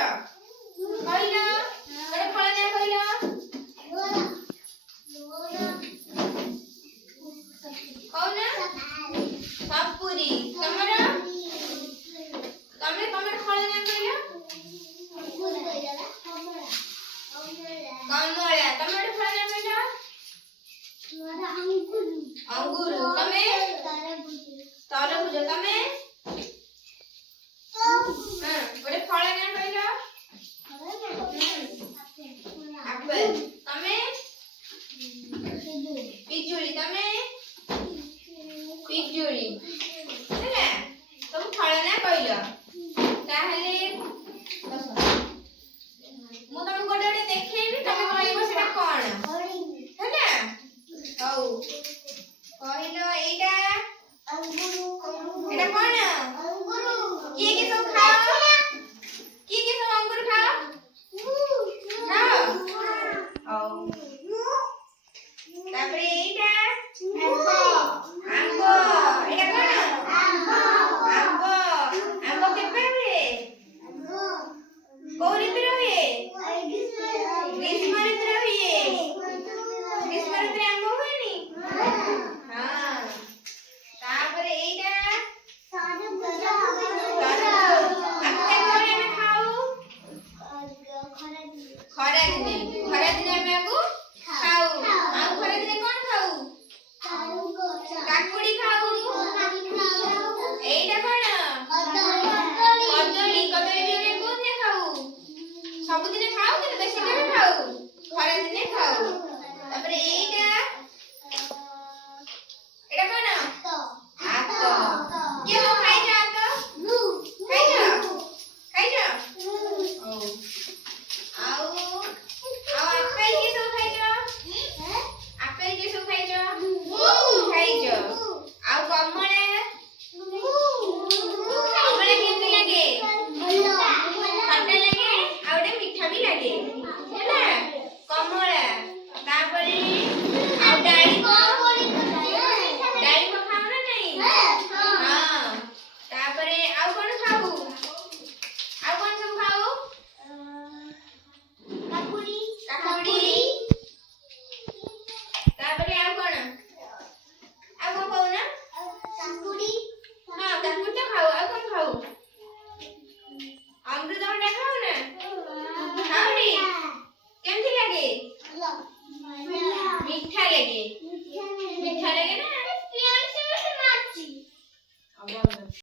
କହିଲ ଗୋଟେ ଫଳ ନାଁ କହିଲ। କହୁନା ସପୁରୀ। ତମର ତମେ ତମର ଫଳ ନାଁ କହିଲ। କମଳା। ତମେ ଗୋଟେ ଫଳ ନାଁ କହିଲ। ଅଙ୍ଗୁର। ତମେ ତରଭୁଜ। ତମେ ଗୋଟେ ଫଳ ନାଁ କହିଲ। ଆପେଲ। ତମେ ପିଜୁଳି। ତମେ ପିଜୁଳି ହେଲା। ସବୁ ଫଳ ନାଁ କହିଲ। ତାହେଲେ ମୁଁ ତମକୁ ଗୋଟେ ଗୋଟେ ଦେଖେଇବି, ତମେ କହିବ ସେଟା କଣ ହେଲା। ହଉ କହିଲ ଏଇଟା ଏଇଟା କଣ। କିଏ କିଏ ସବୁ ଖାଅ। କିଏ କିଏ ସବୁ ଅଙ୍ଗୁର ଖାଅ। ଖାଅ। ହଉ ତାପରେ ଏଇଟା ଆମ୍ବ। ଏଇଟା କଣ। ଆମ୍ବ। ଆମ୍ବ କେବେ ହୁଏ। କୋଉ ଋତୁରେ ହୁଏ। ଗ୍ରୀଷ୍ମ ଋତୁରେ ହୁଏ। ଗ୍ରୀଷ୍ମ ଋତୁରେ ଆମ୍ବ ହୁଏନି। ହଁ ତାପରେ ଏଇଟା ତରଭୁଜ। ଆକୁ କେତେବେଳେ ଆମେ ଖାଉ। ଖରାଦିନେ। ଖରାଦିନେ ଆମେ ଆକୁ ଖାଉ। ଆଉ ଖରାଦିନେ କଣ ଖାଉ। କାକୁଡି ଖାଉ। ଏଇଟା କଣ। କଦଳୀ। କଦଳୀ ବି ଆମେ କୋଉଦିନେ ଖାଉ। ସବୁଦିନେ ଖାଉ କିନ୍ତୁ ବେଶୀ କେବେ ଖାଉ। ଖରାଦିନେ ଖାଉ। ତାପରେ ଏଇଟା ଏଇଟା କଣ। ଆତ। କିଏ ସବୁ ଖାଇଛ ଆତ। ଖାଇଛ ଖାଇଛ। ହଉ ଆଉ ଆପେଲ କିଏ ସବୁ ଖାଇଛ। ଆପେଲ କିଏ ସବୁ ଖାଇଛ। ଖାଇଛ। ଆଉ କମଳା। କମଳା କେମିତି ଲାଗେ। ଖଟା ଲାଗେ ଆଉ ଗୋଟେ ମିଠା ବି ଲାଗେ ହେଲା। କମଳା। ତାପରେ ଆଉ ଡାଳିମ୍ବ। ଡାଳିମ୍ବ ଖାଉ ନା ନାଇଁ। ହଁ ତାପରେ ଆଉ କଣ ଖାଉ। ଆଉ କଣ ସବୁ ଖାଉ। କାକୁଡି। ତାପରେ ଆଉ କଣ। ଆଉ କଣ କହୁନା। ହଁ କାକୁଡି ତ ଖାଉ। ଆଉ କଣ ଖାଉ। ଅମୃତଭଣ୍ଡା ଖାଉ ନା। ଖାଉନି। କେମିତି ଲାଗେ। ମିଠା ଲାଗେ। ମିଠା ଲାଗେ ନା।